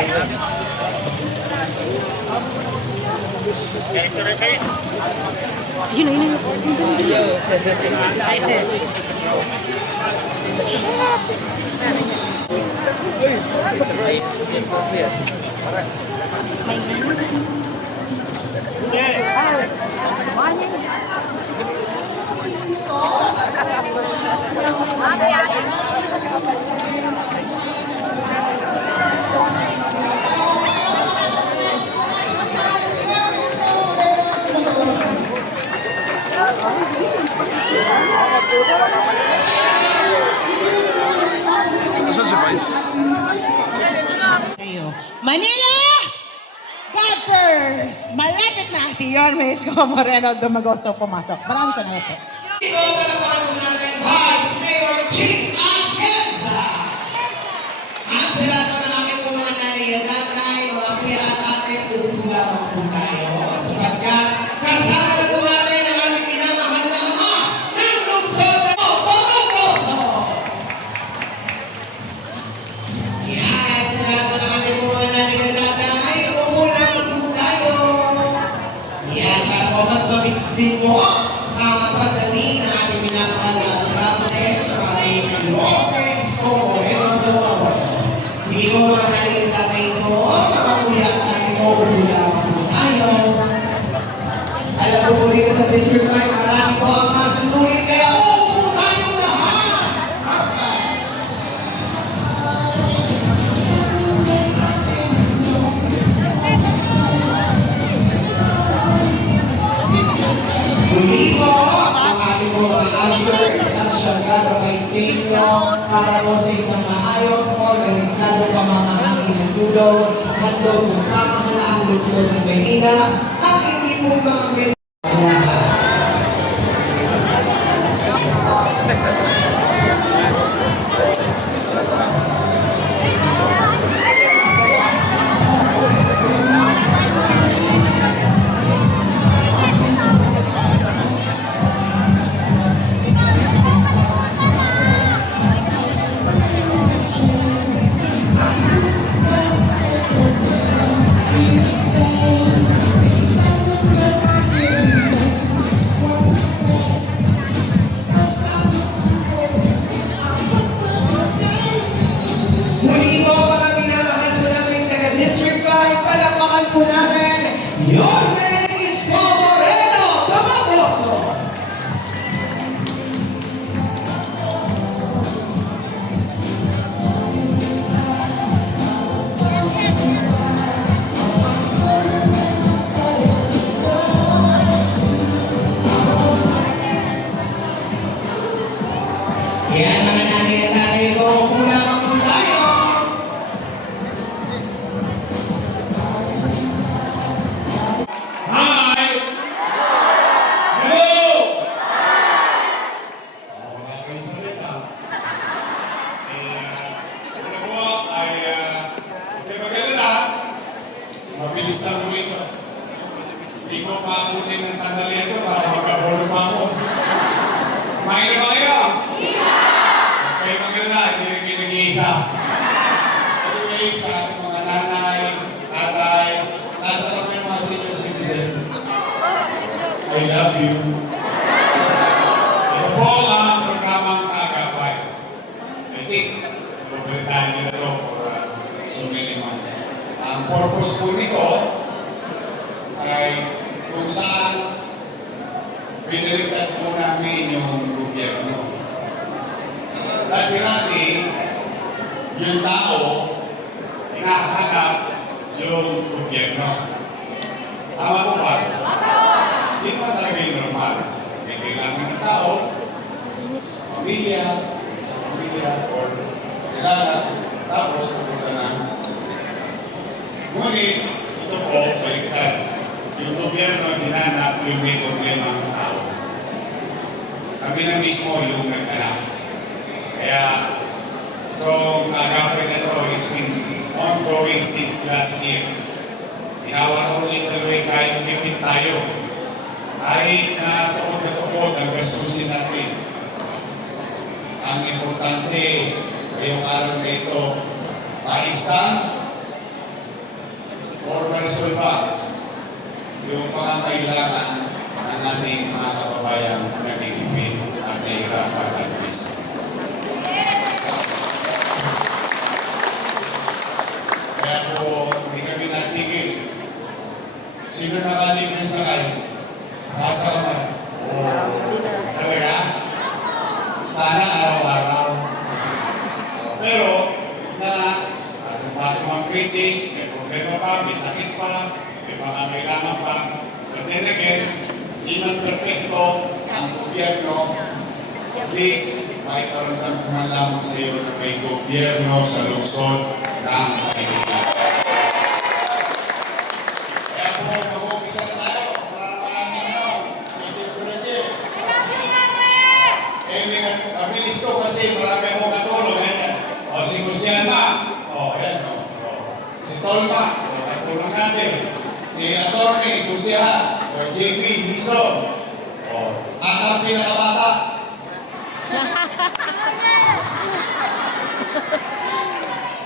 Yun na, yun na. Saan si Vice? Manila! God first! Malapit na si Yorme Isko Moreno Dumagoso pumasok. Maraming salamat po. Ito palapakan natin, Vice Mayor Chief Atienza. At sila po ng aming mga nanay at tatay, mga kuya at ate, upulang po tayo. Sapagkat kasama na po natin ang aming pinamahal na ama ng lungsod na Dumagoso. Yan, sila po ng aming mga nanay at tatay, upulang po tayo. Yan, para po mas mabigis din po ang pagdating na ating minamahal na kapatid ng aming Yorme Isko Moreno Dumagoso. Sige po mga nanay at tatay ko, mga kuya at ate ko, upulang po tayo. Alam po po dito sa District 5, marami po ang masunurin, kaya upo tayong lahat! Okay. Muli po, ang ating mga ushers at siyagado kay Senyo para po sa isang maayos, organisado pamamahagi ng tulong, handog ng pamahalaang lungsod ng Maynila, at hindi po mga muli po mga minamahal po namin taga District 5, palakpakan po natin, Yorme Isko Moreno Dumagoso! Yan mga nanay at tatay ko, kulang po tayo! Hi! Hello! Wala kayong salita. Una po ay kay mag-alala, mabilis lang po ito. Hindi ko paabutin ng tanghalian ko para magkabolo pa ako. Kumain na ba kayo? Huwag kayo mag-alala, hindi rin kayo nag-iisa. Anyway, sa ating mga nanay, tatay, nasa kami mga senior citizen. I love you. Ito po ang programang Kaagapay. I think, mabalitaan niyo na ito for so many months. Ang purpose po nito ay kung saan pinilitan po namin yung gobyerno. Dati-dati, yung tao, hinahanap yung gobyerno. Tama po ba? Hindi pa talaga yung normal. May kailangan ng tao, sa pamilya, or kilala, tapos pupunta na. Ngunit, ito po, baliktad. Yung gobyerno hinanap yung may problema ng tao. Kami na mismo yung naghanap. Kaya, itong agapay na ito is been ongoing since last year. Ginawa ko ulit tuloy kahit tipid tayo. Kahit na tukod na tukod ang gastusin natin. Ang importante ngayong araw na ito, paigsa maresolba yung pangangailangan ng ating mga kababayang nagigipin at nahihirapan at risk. Kaya po, hindi kami natigil. Sino nakalibre sa kayo? Nasa naman. Talaga? Sana araw-araw. Pero, na mga krisis, may problema pa, may sakit pa, may pangangailangan pa. But then again, di man perfecto ang gobyerno. Please, maitaramdam ko man lamang sa iyo na may gobyerno sa lungsod ng Maynila. Kaya po, mag-umpisa na tayo. Maraming Medyo. Mabilis ko kasi marami akong katulong. O si Luciana, ayan. Si Tolma, katulong natin. Si Atty. Lucia, JB, Hiso. At ang pinakabata.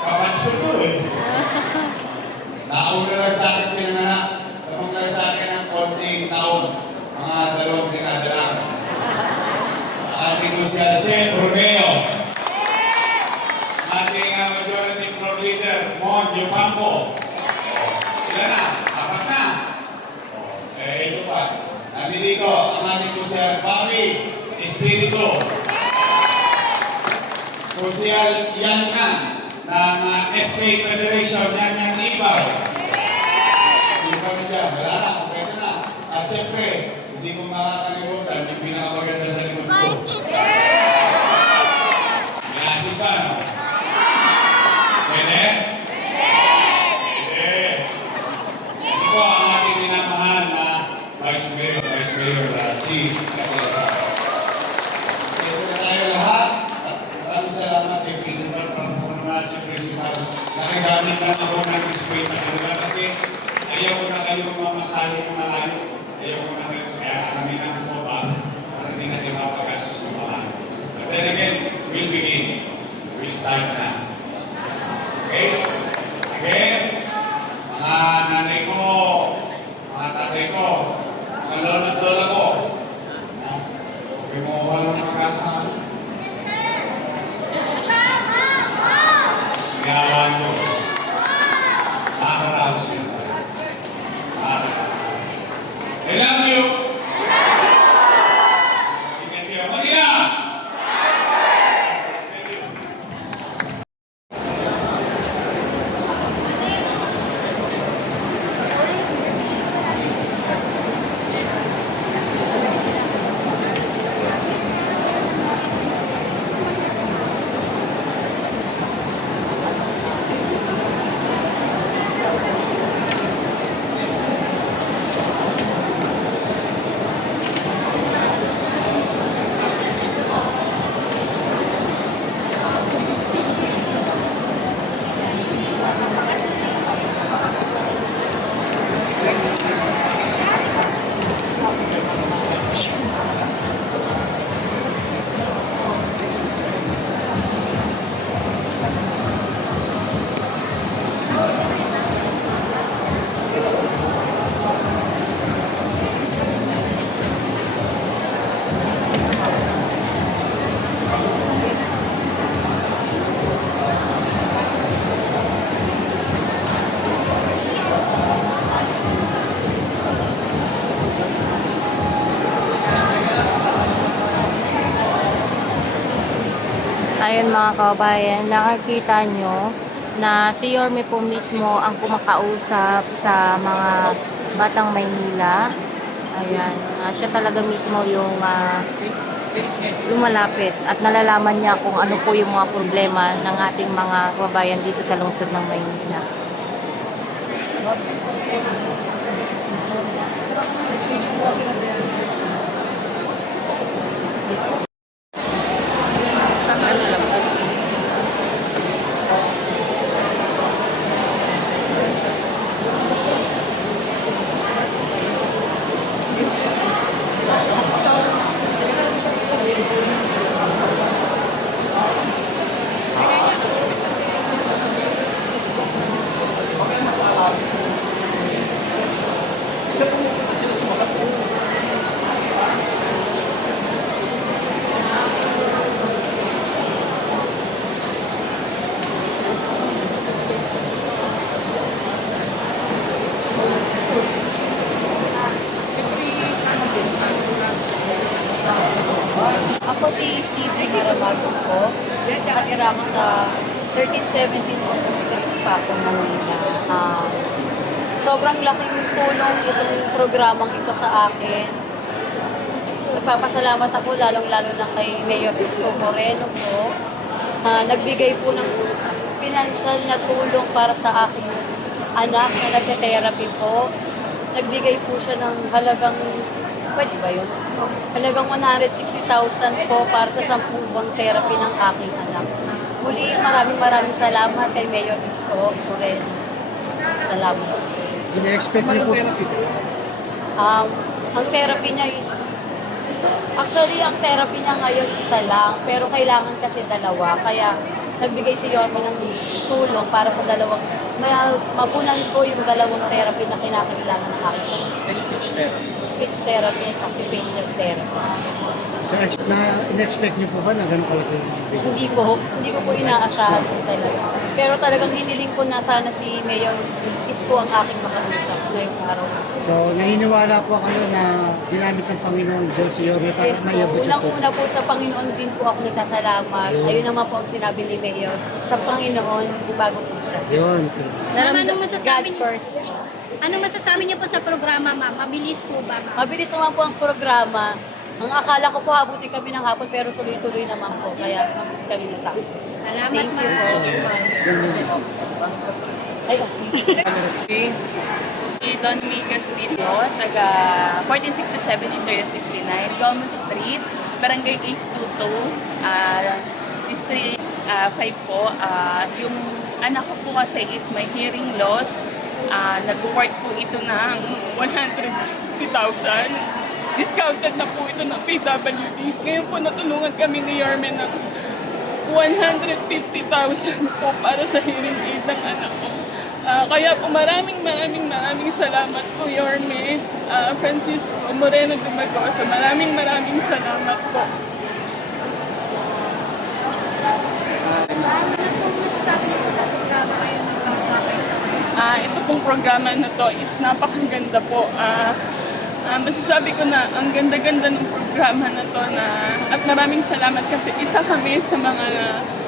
Kapats ko to eh. Nauna lang sa akin pinanganak. Tamang lang sa akin ng konting taon. Mga 2 dekada lang. Ating Lucia Che Bruneo. Ating majority floor leader, Mon Yopampo. Ilan na? 4 na. Ito pa. Nandito ang ating Lucia Bobby Espiritu. Lucia Yan ng SK Federation, Yan Ibay. Sino pa rin dyan? Wala na, kompleto na. At siyempre, hindi ko makakalimutan yung pinakamaganda sa likod ko. Inaasip ba, no? Pwede? Pwede. Ito ang ating minamahal na Vice Mayor Chief Katesa. Ito na tayo lahat. At maraming salamat kay Principal Pampununat si Principal. Nakagamit lang ako ng space sa kanila kasi ayaw ko na kayo mamamasali ng malayo. Ayaw ko na kayo kaya kami na bumaba para hindi na kayo mapagastos ng mga. But then again, we'll begin. We'll start na. Okay? Again, mga nanay ko, mga tatay ko, mga lolo at lola ko, okay mo walang makasama. Gawa ang Diyos. Makakaraos yan tayo. I love you! Ingat kayo. Manila! Thank you. Ayun mga kababayan, nakikita nyo na si Yorme po mismo ang kumakausap sa mga Batang Maynila. Ayan, siya talaga mismo yung lumalapit at nalalaman niya kung ano po yung mga problema ng ating mga kababayan dito sa lungsod ng Maynila. 17 Street pa ako Manila. Sobrang laking tulong itong programang ito sa akin. Nagpapasalamat ako lalong-lalo na kay Mayor Isko Moreno po. Nagbigay po ng financial na tulong para sa aking anak na nagte-therapy po. Nagbigay po siya ng halagang, pwede ba yun? Halagang 160,000 po para sa 10 buwang therapy ng aking anak. Muli, maraming salamat kay Mayor Isko Moreno. Salamat. Ina-expect niyo po. Ang therapy niya is, actually, ang therapy niya ngayon isa lang, pero kailangan kasi dalawa. Kaya nagbigay si Yorme ng tulong para sa dalawang, mapunan ko yung dalawang therapy na kinakailangan ng akin. Speech therapy. Speech therapy and occupational therapy. So, ina-expect niyo po ba na ganun kalaki yung bigay? Hindi ko po inaasahan po talaga. Pero talagang hiniling ko na sana si Mayor Isko ang aking makausap ngayong araw. So, naniniwala po kayo na ginamit ng Panginoon Diyos si Yorme para Yes po, maiyabot yung unang-una po sa Panginoon din po ako nagkasalamat. Ayun naman po ang sinabi ni Mayor. Sa Panginoon, bago po siya. Yun. Ma'am, anong masasabi God niyo? first. Anong masasabi niyo po sa programa, ma'am? Mabilis po ba, ma'am? Mabilis naman po ang programa. Ang akala ko po habutin kami ng hapon pero tuloy-tuloy naman po. Kaya mabilis kami natapos. Salamat, Thank you po. Ay, okay. Si Don May Castillo, taga 1467 Interior 69, Gomez Street, Barangay 822, District 5 po. Yung anak ko po kasi is may hearing loss. Nag-work po ito ng 160,000. Discounted na po ito ng PWD. Ngayon po natulungan kami ni Yorme ng 150,000 po para sa hearing aid ng anak ko. Kaya po maraming salamat po Yorme, Francisco Moreno Dumagoso. Maraming salamat po. Ano po masasabi niyo po sa programa kayo ng Ito pong programa na to is napakaganda po. Masasabi ko na ang ganda-ganda ng programa na to at maraming salamat kasi isa kami sa mga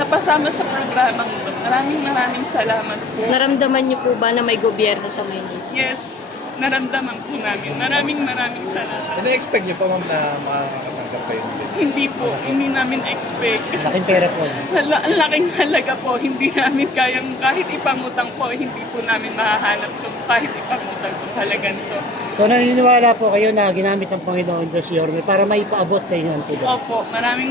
napasama sa programang to. Maraming salamat po. Naramdaman niyo po ba na may gobyerno sa Maynila? Yes, naramdaman po namin. Maraming salamat. Ina-expect niyo pa ma'am na makakatanggap kayo ng bid? Hindi namin expect. Laking pera po. Ang laking halaga po, hindi namin kayang, kahit ipangutang po, hindi po namin mahahanap itong kahit ipangutang itong halagan to. So, naniniwala po kayo na ginamit ng Panginoon Diyos si Yorme para maipaabot sa inyo ang tulong. Opo, maraming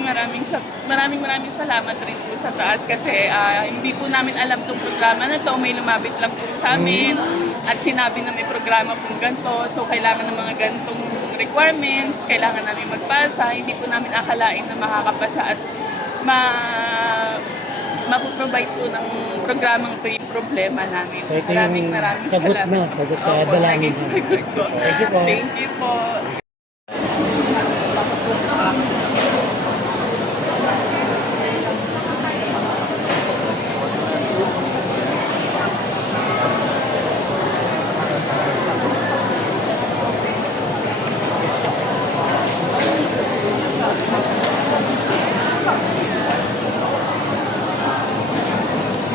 salamat rin po sa taas kasi hindi po namin alam itong programa na to. May lumapit lang po sa amin at sinabi na may programa pong ganito. So, kailangan ng mga ganitong requirements, kailangan namin magpasa. Hindi po namin akalain na makakapasa at mapoprovide po ng programang ito yung problema namin. So, ito Maraming yung sagot salamat. na, sagot sa Opo, dalangin. naging sagot ko. Thank you po. Thank you po.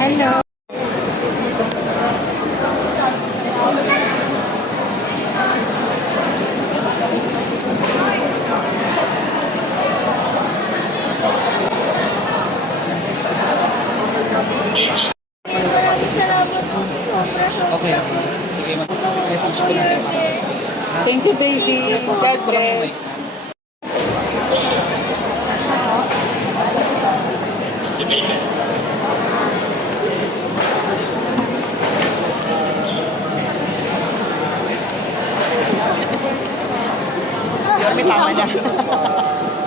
Hello. Salamat po sa sobra. Okay. Thank you, baby. God bless. Yorme, tama na.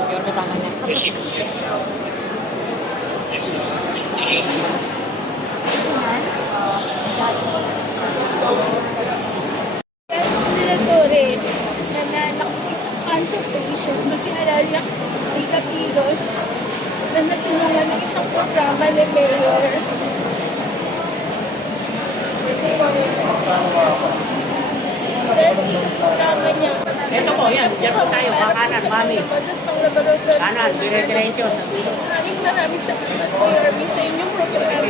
Yorme, tama na. Dilatore na nanak isang cancer patient na sinalala may kapilos na natulungan ng isang programa ni Mayor. Dahil isang programa niya. Ito po, yan. Diyan po tayo. Kanan, mami. Kanan, dire-diretso. Maraming salamat Mayor sa inyong programa.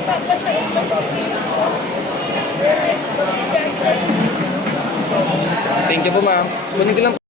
nagpapasalamat sa iyo. God bless you. Thank you po, ma'am. Kunin ko lang